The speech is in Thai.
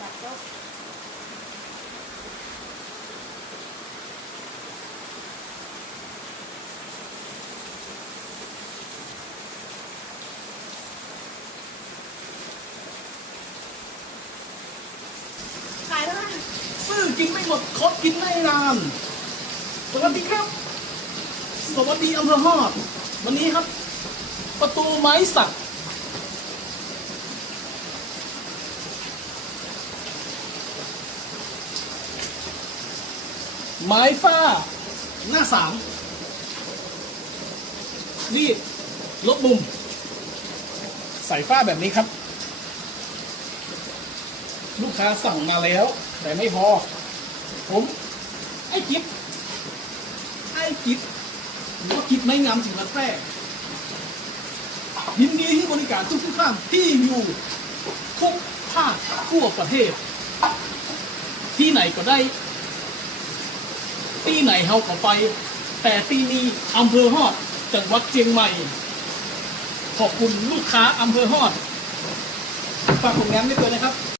จัดโต๊ะขายแล้วนะซื้อกินไม่หมดคดกินไม่นาน สวัสดีครับ สวัสดีอำเภอฮอด วันนี้ครับ ประตูไม้สัก ไม้ฝ้า หน้าสามรีดลบมุม ใส่ฝ้าแบบนี้ครับ ลูกค้าสั่งมาแล้ว แต่ไม่พอ ผม ไอ้กิฟไอ้กิฟหรือว่ากิฟไม่งามสิงห์แพร่ยินดีที่บริการทุกทุกท่านที่อยู่ทุกภาคทั่วประเทศ ที่ไหนก็ได้ ที่ไหนเฮาก็ไป แต่ที่นี่อำเภอฮอดจังหวัดเชียงใหม่ ขอบคุณลูกค้าอำเภอฮอดฝากผลงานไว้ด้วยนะครับ